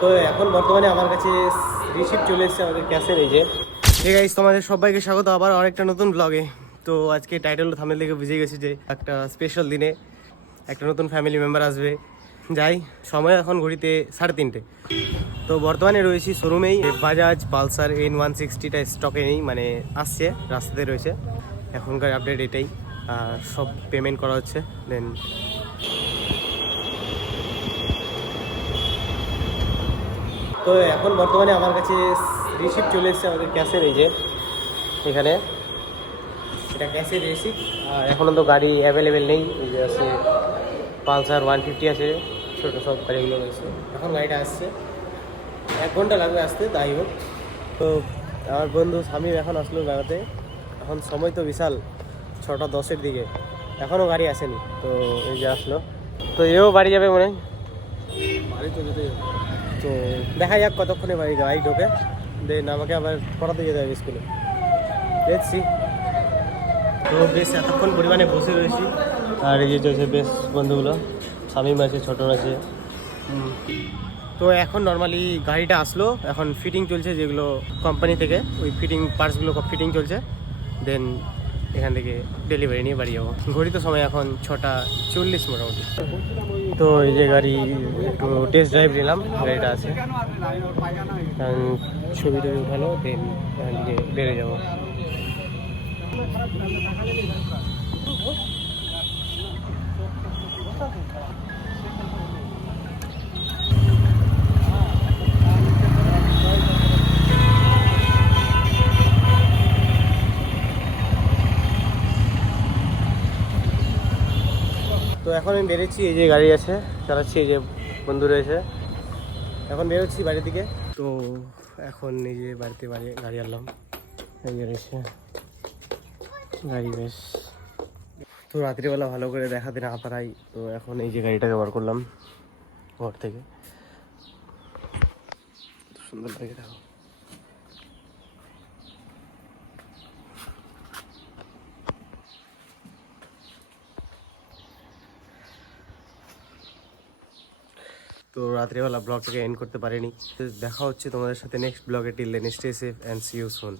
তো এখন বর্তমানে আমার কাছে রিসিপ্ট চলে এসেছে আমাদের ক্যাশের, এই যে। ঠিক আছে, তোমাদের সবাইকে স্বাগত আবার আরেকটা নতুন ব্লগে। তো আজকে টাইটেল থাম্বনেল দেখে বুঝে গেছি যে একটা স্পেশাল দিনে একটা নতুন ফ্যামিলি মেম্বার আসবে। যাই, সময় এখন ঘড়িতে 3:30। তো বর্তমানে রয়েছি শোরুমেই। বাজাজ পালসার N160টা স্টকে নেই, মানে আসছে, রাস্তাতে রয়েছে। এখনকার আপডেট এটাই। আর সব পেমেন্ট করা হচ্ছে। দেন তো এখন বর্তমানে আমার কাছে রিসিপ্ট চলে এসেছে আমাদের ক্যাশের, এই যে এখানে। এটা ক্যাশের রিসিপ্ট। আর এখনও তো গাড়ি অ্যাভেলেবেল নেই। এই যে আছে পালসার 150 আছে, ছোটো সব গাড়িগুলো রয়েছে। এখন গাড়িটা আসছে, 1 ঘন্টা লাগবে আসতে, তাই হোক। তো আমার বন্ধু শামীম এখন আসলো বেড়াতে। এখন সময় তো বিশাল, 6:10-এর দিকে, এখনও গাড়ি আসেনি। তো এই যে আসলো, তো এও বাড়ি যাবে মনে হয়। বাড়ি তো যেতে যাবে, তো দেখা যাক কতক্ষণে গাড়ি ঢোকে। দেন আমাকে আবার পড়াতে যেতে হবে স্কুলে, দেখছি। তো বেশ এতক্ষণ পরিমাণে বসে রয়েছি। আর এই যে চলছে বেশ বন্ধুগুলো, শামীম আছে, ছোটো আছে। তো এখন নর্মালি গাড়িটা আসলো, এখন ফিটিং চলছে যেগুলো কোম্পানি থেকে, ওই ফিটিং পার্টসগুলো ফিটিং চলছে। দেন এখান থেকে ডেলিভারি নিয়ে বাড়ি যাবো। ঘড়ি তো সময় এখন 6:40 মোটামুটি। তো এই যে গাড়ি একটু টেস্ট ড্রাইভ নিলাম, গাড়িটা আছে, ছবি টবি উঠালো। দেন এখান থেকে বেড়ে যাবো। তো এখন আমি বেরোচ্ছি, এই যে গাড়ি আছে, চালাচ্ছি, এই যে বন্ধু রয়েছে। এখন বেরোচ্ছি বাড়ির দিকে। তো এখন এই যে বাড়িতে গাড়ি আনলাম, এই যে রয়েছে গাড়ি। বেশ, তো রাত্রিবেলা ভালো করে দেখাতে না পারাই, তো এখন এই যে গাড়িটাকে বার করলাম ঘর থেকে। সুন্দর লাগে, দেখো। তো রাত্রিবেলা ব্লগটাকে এন্ড করতে পারিনি। দেখা হচ্ছে তোমাদের সাথে next blog. Till then stay safe and see you soon.